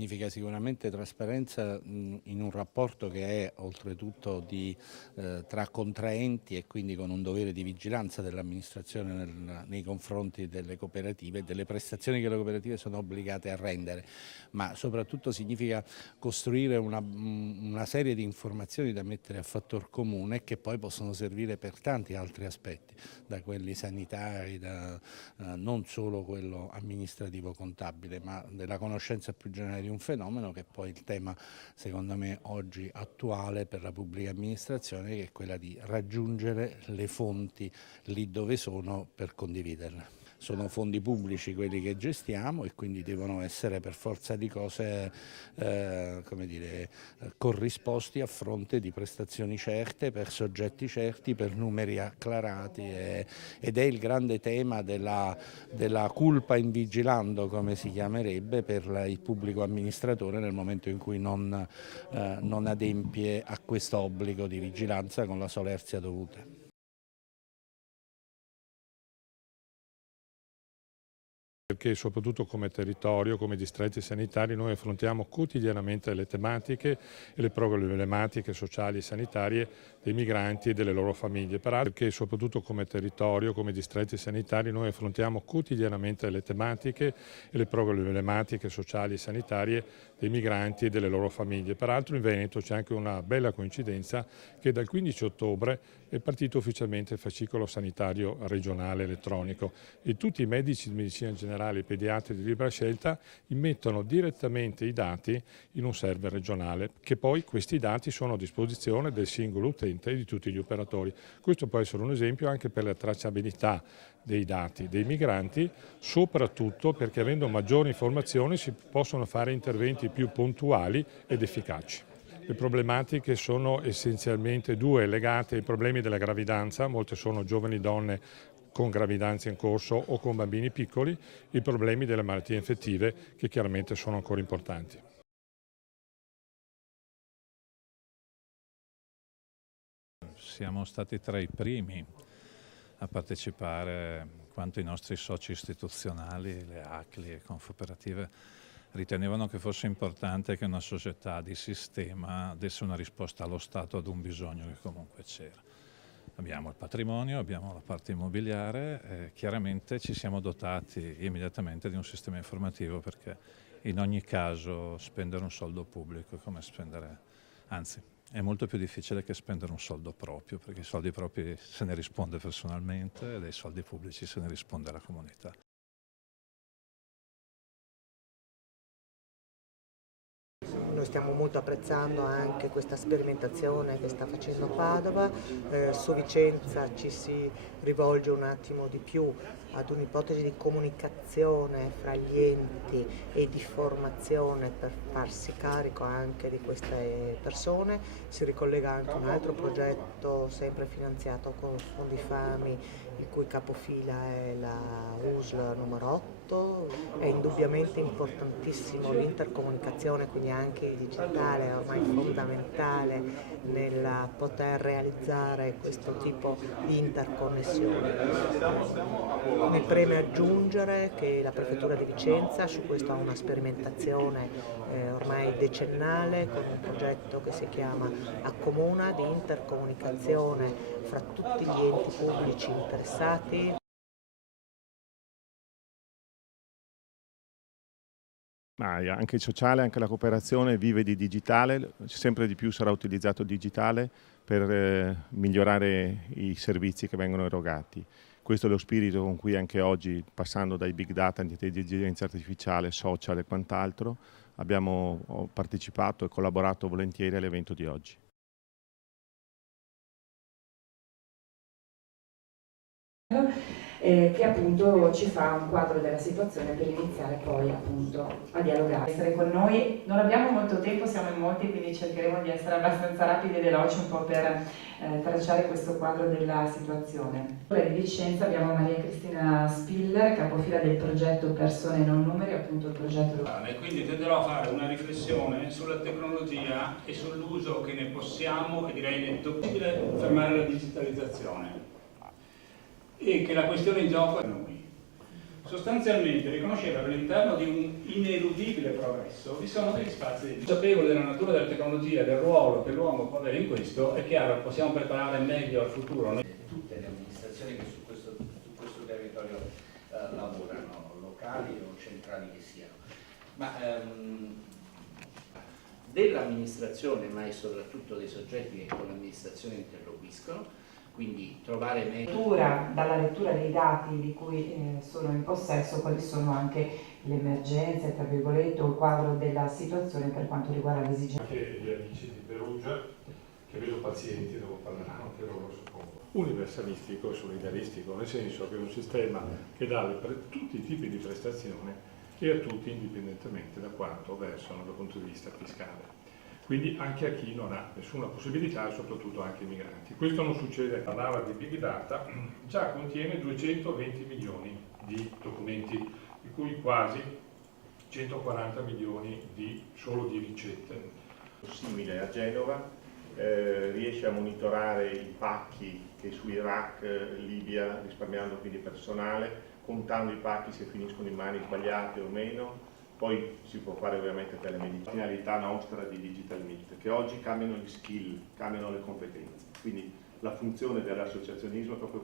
Significa sicuramente trasparenza in un rapporto che è oltretutto tra contraenti e quindi con un dovere di vigilanza dell'amministrazione nei confronti delle cooperative e delle prestazioni che le cooperative sono obbligate a rendere, ma soprattutto significa costruire una serie di informazioni da mettere a fattor comune che poi possono servire per tanti altri aspetti, da quelli sanitari, non solo quello amministrativo contabile, ma della conoscenza più generale di un fenomeno che è poi il tema secondo me oggi attuale per la pubblica amministrazione, che è quella di raggiungere le fonti lì dove sono per condividerle. Sono fondi pubblici quelli che gestiamo e quindi devono essere per forza di cose corrisposti a fronte di prestazioni certe, per soggetti certi, per numeri acclarati ed è il grande tema della culpa in vigilando, come si chiamerebbe, per il pubblico amministratore nel momento in cui non adempie a questo obbligo di vigilanza con la solerzia dovuta. Perché soprattutto come territorio, come distretti sanitari, noi affrontiamo quotidianamente le tematiche e le problematiche sociali e sanitarie dei migranti e delle loro famiglie. Perché soprattutto come territorio, come distretti sanitari, noi affrontiamo quotidianamente le tematiche e le problematiche sociali e sanitarie dei migranti e delle loro famiglie. Peraltro in Veneto c'è anche una bella coincidenza che dal 15 ottobre è partito ufficialmente il fascicolo sanitario regionale elettronico e tutti i medici di medicina generale e pediatri di libera scelta immettono direttamente i dati in un server regionale, che poi questi dati sono a disposizione del singolo utente e di tutti gli operatori. Questo può essere un esempio anche per la tracciabilità dei dati dei migranti, soprattutto perché avendo maggiori informazioni si possono fare interventi più puntuali ed efficaci. Le problematiche sono essenzialmente due, legate ai problemi della gravidanza, molte sono giovani donne con gravidanza in corso o con bambini piccoli, i problemi delle malattie infettive che chiaramente sono ancora importanti. Siamo stati tra i primi a partecipare, quanto i nostri soci istituzionali, le ACLI e Confoperative, ritenevano che fosse importante che una società di sistema desse una risposta allo Stato ad un bisogno che comunque c'era. Abbiamo il patrimonio, abbiamo la parte immobiliare e chiaramente ci siamo dotati immediatamente di un sistema informativo, perché in ogni caso spendere un soldo pubblico è come spendere, anzi è molto più difficile che spendere un soldo proprio, perché i soldi propri se ne risponde personalmente e dei soldi pubblici se ne risponde la comunità. Noi stiamo molto apprezzando anche questa sperimentazione che sta facendo Padova. Su Vicenza ci si rivolge un attimo di più ad un'ipotesi di comunicazione fra gli enti e di formazione per farsi carico anche di queste persone. Si ricollega anche un altro progetto sempre finanziato con fondi FAMI, il cui capofila è la USL numero 8. È indubbiamente importantissimo l'intercomunicazione, quindi anche il digitale è ormai fondamentale nel poter realizzare questo tipo di interconnessione. Mi preme aggiungere che la Prefettura di Vicenza su questo ha una sperimentazione ormai decennale con un progetto che si chiama Accomuna, di intercomunicazione fra tutti gli enti pubblici interessati. Ma anche il sociale, anche la cooperazione vive di digitale, sempre di più sarà utilizzato il digitale per migliorare i servizi che vengono erogati. Questo è lo spirito con cui anche oggi, passando dai big data, intelligenza artificiale, social e quant'altro, abbiamo partecipato e collaborato volentieri all'evento di oggi. Che appunto ci fa un quadro della situazione per iniziare poi appunto a dialogare. Essere con noi, non abbiamo molto tempo, siamo in molti, quindi cercheremo di essere abbastanza rapidi e veloci un po' per tracciare questo quadro della situazione. Di Vicenza abbiamo Maria Cristina Spiller, capofila del progetto Persone non numeri, appunto il progetto. Quindi tenderò a fare una riflessione sulla tecnologia e sull'uso che ne possiamo e direi inevitabile fermare la digitalizzazione. E che la questione in gioco è noi. Sostanzialmente riconosceva che all'interno di un ineludibile progresso vi sono degli spazi consapevoli della natura della tecnologia, del ruolo che l'uomo può avere in questo. È chiaro, possiamo preparare meglio al futuro. Tutte le amministrazioni che su questo territorio lavorano, locali o centrali che siano, ma dell'amministrazione, ma e soprattutto dei soggetti che con l'amministrazione interloquiscono, quindi trovare meglio. Dalla lettura dei dati di cui sono in possesso, quali sono anche le emergenze, tra virgolette, o il quadro della situazione per quanto riguarda le esigenze. Anche gli amici di Perugia, che vedo pazienti, dopo parleranno anche loro, suppongo. Universalistico e solidaristico, nel senso che è un sistema che dà tutti i tipi di prestazione e a tutti indipendentemente da quanto versano dal punto di vista fiscale. Quindi anche a chi non ha nessuna possibilità e soprattutto anche ai migranti. Questo non succede, parlava di Big Data, già contiene 220 milioni di documenti, di cui quasi 140 milioni solo di ricette. Simile a Genova, riesce a monitorare i pacchi che su Iraq, Libia, risparmiando quindi personale, contando i pacchi se finiscono in mani sbagliate o meno. Poi si può fare ovviamente telemedicina. La finalità nostra di Digital Meet, che oggi cambiano gli skill, cambiano le competenze. Quindi la funzione dell'associazionismo è proprio